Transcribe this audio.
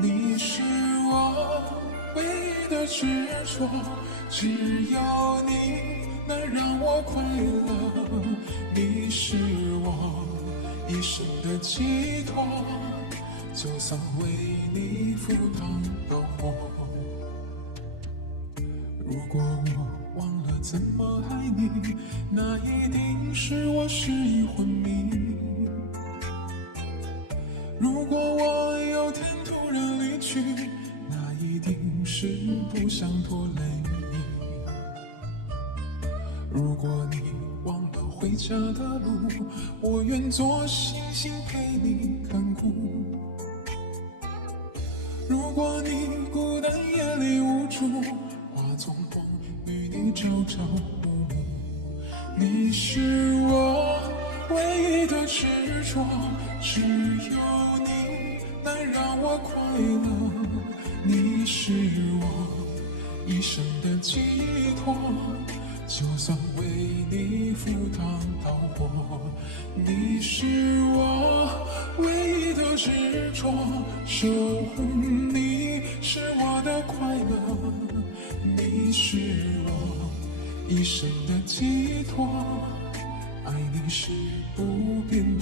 你是我唯一的执着，只要你能让我快乐，你是我一生的寄托，就算为你赴汤蹈火。如果我忘了怎么爱你，那一定是我失忆昏迷。如果我有天突然离去，那一定是不想拖累你。如果你忘了回家的路，我愿做星星陪你看顾。如果你孤单夜里无助，化作光与你朝朝暮暮。你是我唯一的执着，只有你能让我快乐。你是我一生的寄托，就算为你赴汤蹈火。你是我唯一的执着，守护你是我的快乐。你是我一生的寄托，爱你是不变